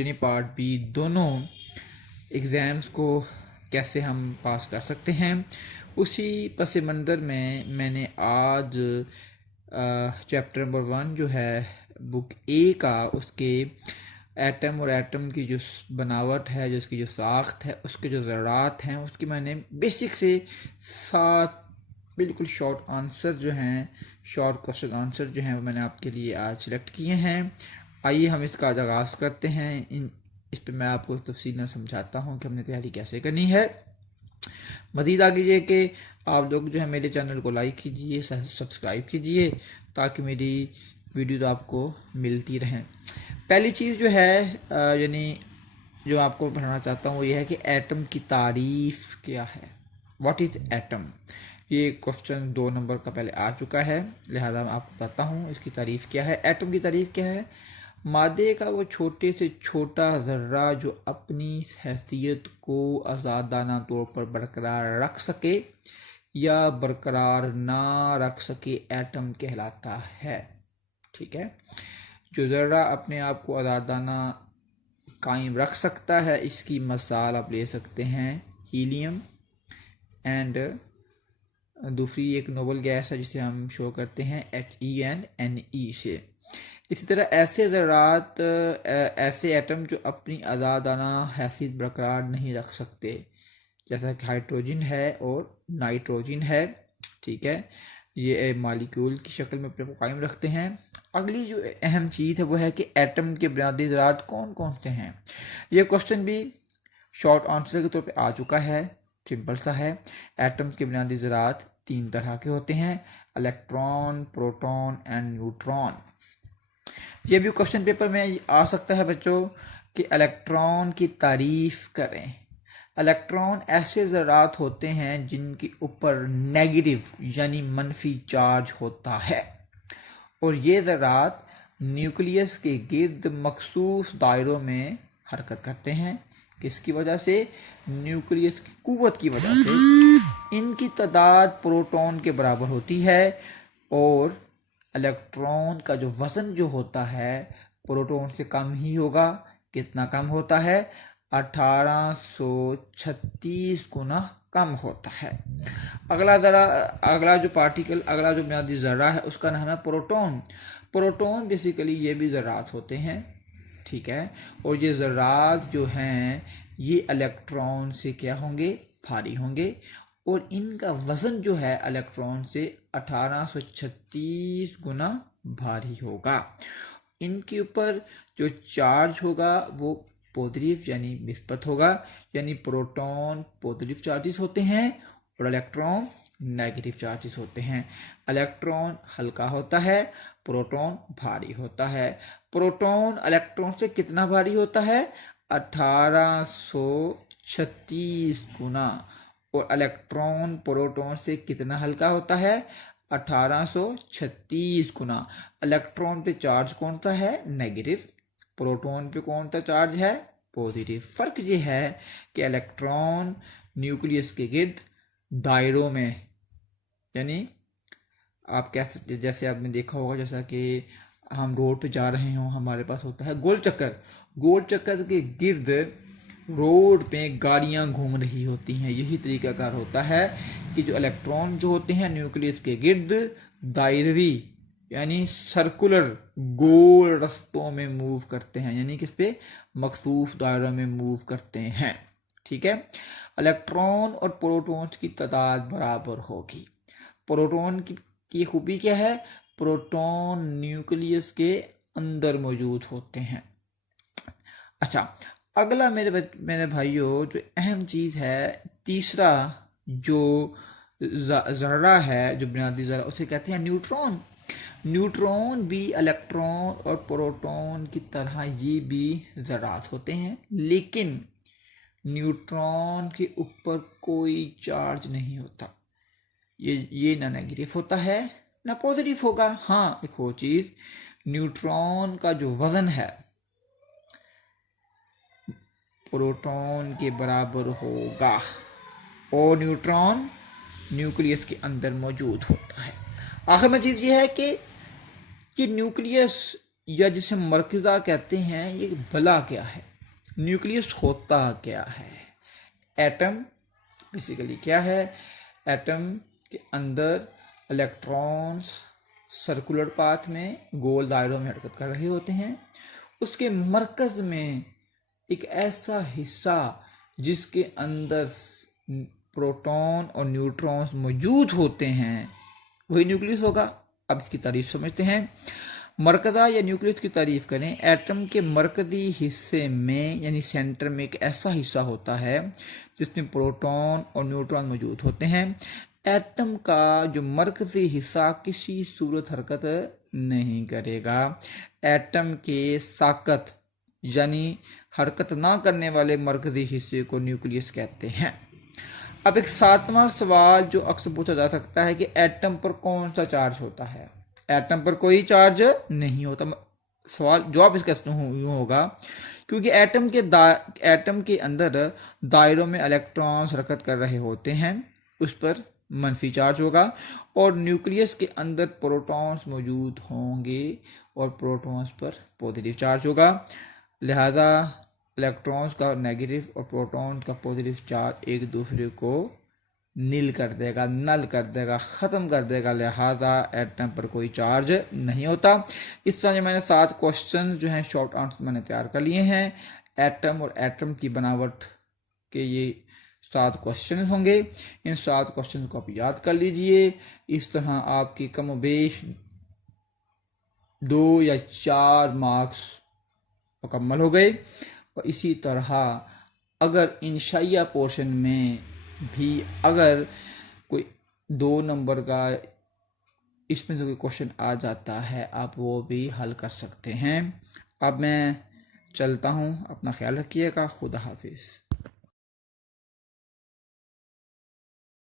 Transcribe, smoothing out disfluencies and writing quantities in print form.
यानी part B दोनों exams को कैसे हम पास कर सकते हैं, उसी पस मंज़र में मैंने आज चैप्टर नंबर 1 जो है बुक ए का, उसके एटम और एटम की जो बनावट है, जो उसकी जो साख्त है, उसके जो ज़रात हैं, उसकी मैंने बेसिक से 7 बिल्कुल शॉर्ट आंसर जो हैं, शॉर्ट क्वेश्चन आंसर जो हैं, वो मैंने आपके लिए आज सिलेक्ट किए हैं। आइए हम इसका आगाज़ करते हैं। इस पर मैं आपको तफसील में समझाता हूँ कि हमने तैयारी कैसे करनी है। मज़ीद आगे ये कि आप लोग जो है मेरे चैनल को लाइक कीजिए, सब्सक्राइब कीजिए, ताकि मेरी वीडियो आपको मिलती रहें। पहली चीज़ जो है यानी जो आपको पढ़ाना चाहता हूँ वो ये है कि एटम की तारीफ़ क्या है। What is atom. ये क्वेश्चन 2 नंबर का पहले आ चुका है, लिहाजा मैं आपको बताता हूँ इसकी तारीफ़ क्या है। एटम की तारीफ़ क्या है? मादे का वो छोटे से छोटा ज़र्रा जो अपनी हैसियत को आज़ादाना तौर पर बरकरार रख सके या बरकरार ना रख सके, एटम कहलाता है। ठीक है, जो ज़र्रा अपने आप को आज़ादाना कायम रख सकता है, इसकी मिसाल आप ले सकते हैं हीलियम एंड दूसरी एक नोबल गैस है जिसे हम शो करते हैं HENNE से। इसी तरह ऐसे ज़रात, ऐसे एटम जो अपनी आज़ादाना हैसियत बरकरार नहीं रख सकते, जैसा कि हाइड्रोजन है और नाइट्रोजन है। ठीक है, ये मालिक्यूल की शक्ल में अपने को कायम रखते हैं। अगली जो अहम चीज़ है वो है कि एटम के बुनियादी ज़रात कौन कौन से हैं। ये क्वेश्चन भी शॉर्ट आंसर के तौर पे आ चुका है, सिंपल सा है। एटम्स के बुनियादी ज़रात 3 तरह के होते हैं, इलेक्ट्रॉन, प्रोटॉन एंड न्यूट्रॉन। ये भी क्वेश्चन पेपर में आ सकता है बच्चों कि इलेक्ट्रॉन की तारीफ़ करें। इलेक्ट्रॉन ऐसे ज़रात होते हैं जिनके ऊपर नेगेटिव यानी मनफी चार्ज होता है, और ये ज़रात न्यूक्लियस के गिर्द मखसूस दायरों में हरकत करते हैं। किसकी वजह से? न्यूक्लियस की कुव्वत की वजह से। इनकी तादाद प्रोटॉन के बराबर होती है, और इलेक्ट्रॉन का जो वज़न जो होता है प्रोटॉन से कम ही होगा। कितना कम होता है? 1836 गुना कम होता है। अगला जो पार्टिकल, अगला जो बुनियादी ज़र्रा है, उसका नाम है प्रोटॉन। प्रोटॉन बेसिकली ये भी ज़र्रात होते हैं। ठीक है, और ये ज़र्रात जो हैं ये इलेक्ट्रॉन से क्या होंगे? भारी होंगे, और इनका वज़न जो है इलेक्ट्रॉन से 1836 गुना भारी होगा। इनके ऊपर जो चार्ज होगा वो पॉजिटिव यानी मिस्बत होगा, यानी प्रोटॉन पॉजिटिव चार्जेस होते हैं और इलेक्ट्रॉन नेगेटिव चार्जेस होते हैं। इलेक्ट्रॉन हल्का होता है, प्रोटॉन भारी होता है। प्रोटॉन इलेक्ट्रॉन से कितना भारी होता है? 1836 गुना। और इलेक्ट्रॉन प्रोटॉन से कितना हल्का होता है? 1836 गुना। इलेक्ट्रॉन पे चार्ज कौन सा है? नेगेटिव। प्रोटॉन पे कौन सा चार्ज है? पॉजिटिव। फ़र्क ये है कि इलेक्ट्रॉन न्यूक्लियस के गिर्द दायरों में, यानी आप कह सकते, जैसे आपने देखा होगा, जैसा कि हम रोड पे जा रहे हों, हमारे पास होता है गोल चक्कर। गोल चक्कर के गिर्द रोड पे गाड़ियां घूम रही होती हैं। यही तरीकाकार होता है कि जो इलेक्ट्रॉन जो होते हैं न्यूक्लियस के गिर्द दायरवी यानी सर्कुलर गोल रस्तों में मूव करते हैं, यानी किस पे? मखसूस दायरों में मूव करते हैं। ठीक है, इलेक्ट्रॉन और प्रोटॉन्स की तादाद बराबर होगी। प्रोटॉन की खूबी क्या है? प्रोटॉन न्यूक्लियस के अंदर मौजूद होते हैं। अच्छा, अगला मेरे भाइयों जो अहम चीज़ है, तीसरा जो ज़र्रा है, जो बुनियादी ज़र्रा, उसे कहते हैं न्यूट्रॉन। न्यूट्रॉन भी इलेक्ट्रॉन और प्रोटॉन की तरह ये भी ज़रात होते हैं, लेकिन न्यूट्रॉन के ऊपर कोई चार्ज नहीं होता। ये ना नेगेटिव होता है ना पॉजिटिव होगा। हाँ, एक और चीज़, न्यूट्रॉन का जो वज़न है प्रोटॉन के बराबर होगा, और न्यूट्रॉन न्यूक्लियस के अंदर मौजूद होता है। आखिर में चीज़ ये है कि ये न्यूक्लियस या जिसे मरकज़ा कहते हैं, ये भला क्या है? न्यूक्लियस होता क्या है? एटम बेसिकली क्या है? एटम के अंदर इलेक्ट्रॉन्स सर्कुलर पाथ में गोल दायरों में हरकत कर रहे होते हैं। उसके मरकज में एक ऐसा हिस्सा जिसके अंदर प्रोटॉन और न्यूट्रॉन्स मौजूद होते हैं, वही न्यूक्लियस होगा। अब इसकी तारीफ समझते हैं। मरकज़ा या न्यूक्लियस की तारीफ करें। एटम के मरकजी हिस्से में यानी सेंटर में एक ऐसा हिस्सा होता है जिसमें प्रोटॉन और न्यूट्रॉन मौजूद होते हैं। एटम का जो मरकजी हिस्सा किसी सूरत हरकत नहीं करेगा। एटम के साकत यानी हरकत ना करने वाले मरकजी हिस्से को न्यूक्लियस कहते हैं। अब एक सातवां सवाल जो अक्सर पूछा जा सकता है कि एटम पर कौन सा चार्ज होता है? एटम पर कोई चार्ज नहीं होता। सवाल जवाब इसका यूं होगा क्योंकि एटम के अंदर दायरों में इलेक्ट्रॉन्स हरकत कर रहे होते हैं, उस पर मनफी चार्ज होगा, और न्यूक्लियस के अंदर प्रोटॉन्स मौजूद होंगे और प्रोटॉन्स पर पॉजिटिव चार्ज होगा। लिहाजा इलेक्ट्रॉन्स का नेगेटिव और प्रोटॉन्स का पॉजिटिव चार्ज एक दूसरे को नील कर देगा, नल कर देगा, ख़त्म कर देगा। लिहाजा एटम पर कोई चार्ज नहीं होता। इस तरह मैंने 7 क्वेश्चन जो हैं शॉर्ट आंसर मैंने तैयार कर लिए हैं। एटम और एटम की बनावट के ये 7 क्वेश्चन होंगे। इन 7 क्वेश्चन को आप याद कर लीजिए। इस तरह आपकी कम बेश 2 या 4 मार्क्स मुकम्मल हो गए। और इसी तरह अगर इंशाइया पोर्शन में भी अगर कोई 2 नंबर का इसमें से कोई क्वेश्चन आ जाता है, आप वो भी हल कर सकते हैं। अब मैं चलता हूँ, अपना ख्याल रखिएगा। खुदा हाफिज़।